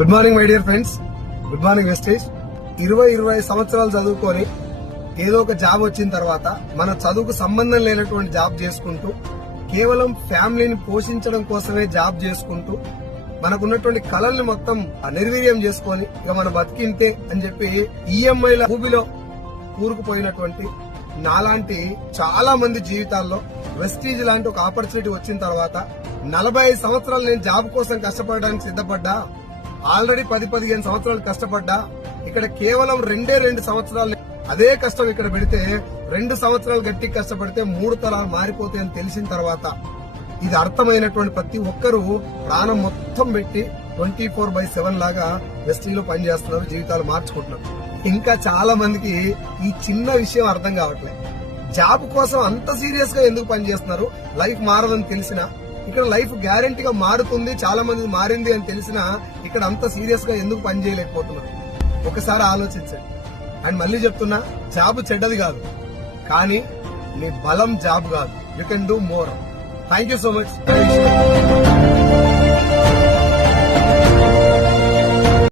Good morning my dear friends, good morning వెస్టేజ్. 20 సంవత్సరాలు చదువుకొని ఏదో ఒక జాబ్ వచ్చిన తర్వాత మన చదువుకు సంబంధం లేనటువంటి జాబ్ చేసుకుంటూ కేవలం ఫ్యామిలీని పోషించడం కోసమే జాబ్ చేసుకుంటూ మనకున్నటువంటి కళల్ని మొత్తం నిర్వీర్యం చేసుకొని ఇక మన బతికింతే అని చెప్పి ఈఎంఐల ఊబిలో కూరుకుపోయినటువంటి నాలాంటి చాలా మంది జీవితాల్లో వెస్టీజ్ లాంటి ఒక ఆపర్చునిటీ వచ్చిన తర్వాత 45 సంవత్సరాలు నేను జాబ్ కోసం కష్టపడడానికి సిద్ధపడ్డా. ఆల్రెడీ 10-15 సంవత్సరాలు కష్టపడ్డా. ఇక్కడ కేవలం 2 సంవత్సరాలు అదే కష్టం ఇక్కడ పెడితే 2 సంవత్సరాలు గట్టి కష్టపడితే 3 తరాలు మారిపోతాయని తెలిసిన తర్వాత ఇది అర్థమైనటువంటి ప్రతి ఒక్కరూ ప్రాణం మొత్తం పెట్టి 24/7 లాగా వెస్టీలో పనిచేస్తున్నారు, జీవితాలు మార్చుకుంటున్నారు. ఇంకా చాలా మందికి ఈ చిన్న విషయం అర్థం కావట్లేదు. జాబ్ కోసం అంత సీరియస్ గా ఎందుకు పనిచేస్తున్నారు? లైఫ్ మారదని తెలిసినా, ఇక్కడ లైఫ్ గ్యారంటీగా మారుతుంది, చాలా మంది మారింది అని తెలిసినా ఇక్కడ అంత సీరియస్ గా ఎందుకు పని చేయలేకపోతున్నారు? ఒకసారి ఆలోచించండి. అండ్ మళ్ళీ చెప్తున్నా, జాబ్ చెడ్డది కాదు, కానీ మీ బలం జాబ్ కాదు. You can do more. Thank you so much.